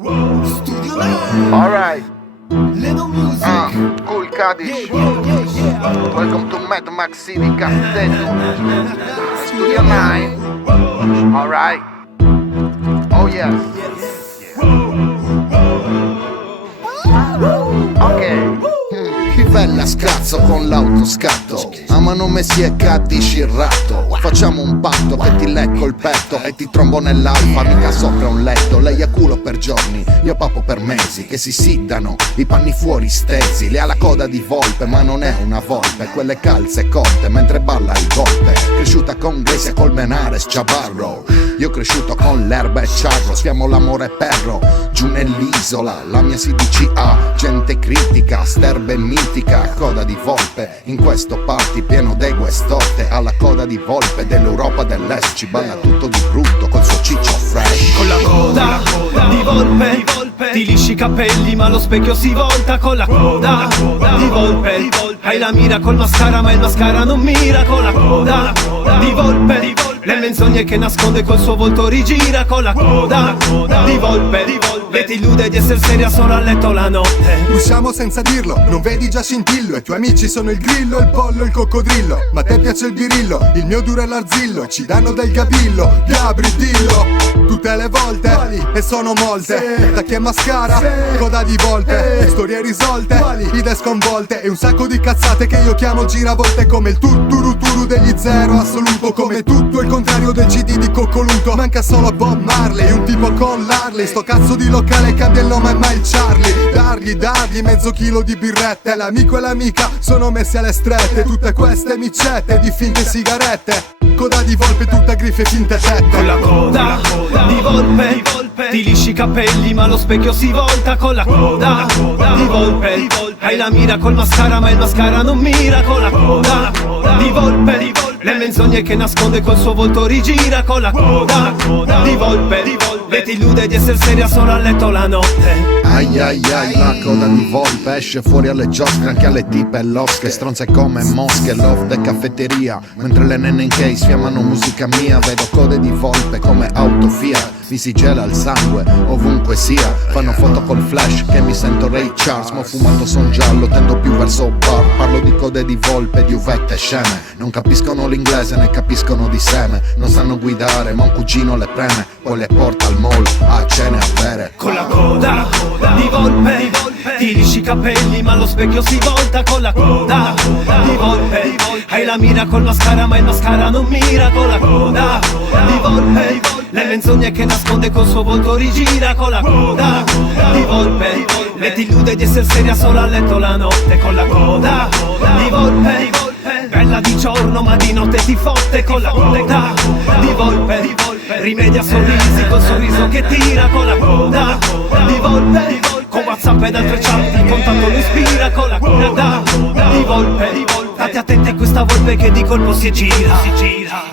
Studio Line. Alright. Leno Music. Cool Cadiz. Welcome to Mad Max City Castello. Studio Line. Alright. Oh yes. Ok. Bella scazzo con l'autoscatto, amano Messi e Cadiz il ratto. Facciamo un patto che ti lecco il petto e ti trombo nell'alfa, mica sopra un letto. Lei ha culo per giorni, io papo per mesi. Che si siddano, i panni fuori stesi. Le ha la coda di volpe ma non è una volpe, quelle calze cotte mentre balla il golpe. Cresciuta con Grecia, Colmenares, Chavarro. Io cresciuto con l'erba e Charro. Sfiamo l'amore perro, giù nell'isola. La mia CDCA, gente critica, sterbe mitica. Coda di volpe, in questo party pieno d'egue storte. Alla coda di volpe dell'Europa dell'Est. Ci balla tutto di brutto col suo ciccio fresh. Con la coda di volpe ti lisci i capelli ma lo specchio si volta. Con la coda di volpe hai la mira col mascara ma il mascara non mira. Con la coda di volpe le menzogne che nasconde col suo volto rigira. Con la coda di volpe le ti illude di essere seria solo a letto la notte. Usciamo senza dirlo, non vedi già scintillo. I tuoi amici sono il grillo, il pollo, il coccodrillo. Ma a te piace il birillo, il mio duro è l'arzillo. Ci danno del gabillo, Gabri dillo. Tutte le volte, e sono molte. Tacchi e mascara, coda di volpe. Storie risolte, idee sconvolte. E un sacco di cazzate che io chiamo giravolte. Come il tutturuturu degli zero assoluto. Come tutto il contrario del CD di Coccoluto. Manca solo Bob Marley, un tipo con l'Harley. Sto cazzo di locale cambia il nome ma il Charlie. Dargli mezzo chilo di birrette. L'amico e l'amica sono messi alle strette. Tutte queste micette di finte sigarette. Coda di volpe tutta griffe e finte tette. Con la coda di volpe ti lisci i capelli ma lo specchio si volta. Con la coda di volpe hai la mira col mascara ma il mascara non mira. Con la coda di volpe le menzogne che nasconde col suo volto rigira. Con la coda di volpe le ti illude di essere seria solo a letto la notte. Ai ai ai, la coda di volpe esce fuori alle giostre, anche alle tipe e losche. Stronze come mosche, love e caffetteria. Mentre le nenne in case fiammano musica mia. Vedo code di volpe come auto Fiat. Mi si gela il sangue ovunque sia. Fanno foto col flash che mi sento Ray Charles. Ma ho fumato son giallo, tendo più verso bar. Parlo di code di volpe, di uvette sceme. Non capiscono l'inglese né capiscono di seme. Non sanno guidare ma un cugino le preme. Poi le porta al mall a cene a bere. Con la coda di volpe ti lisci i capelli ma lo specchio si volta. Con la coda di volpe hai la mira col mascara ma il mascara non mira. Con la coda di volpe le menzogne che nasconde col suo volto rigira. Con la coda di volpe le ti illude di essere seria solo a letto la notte. Con la coda di volpe bella di giorno ma di notte ti fotte. Con la coda di volpe rimedia sorrisi col sorriso che tira. Con la coda di volpe con WhatsApp ed altre chat il contatto lo ispira. Con la coda di volpe state attenti a questa volpe che di colpo si gira.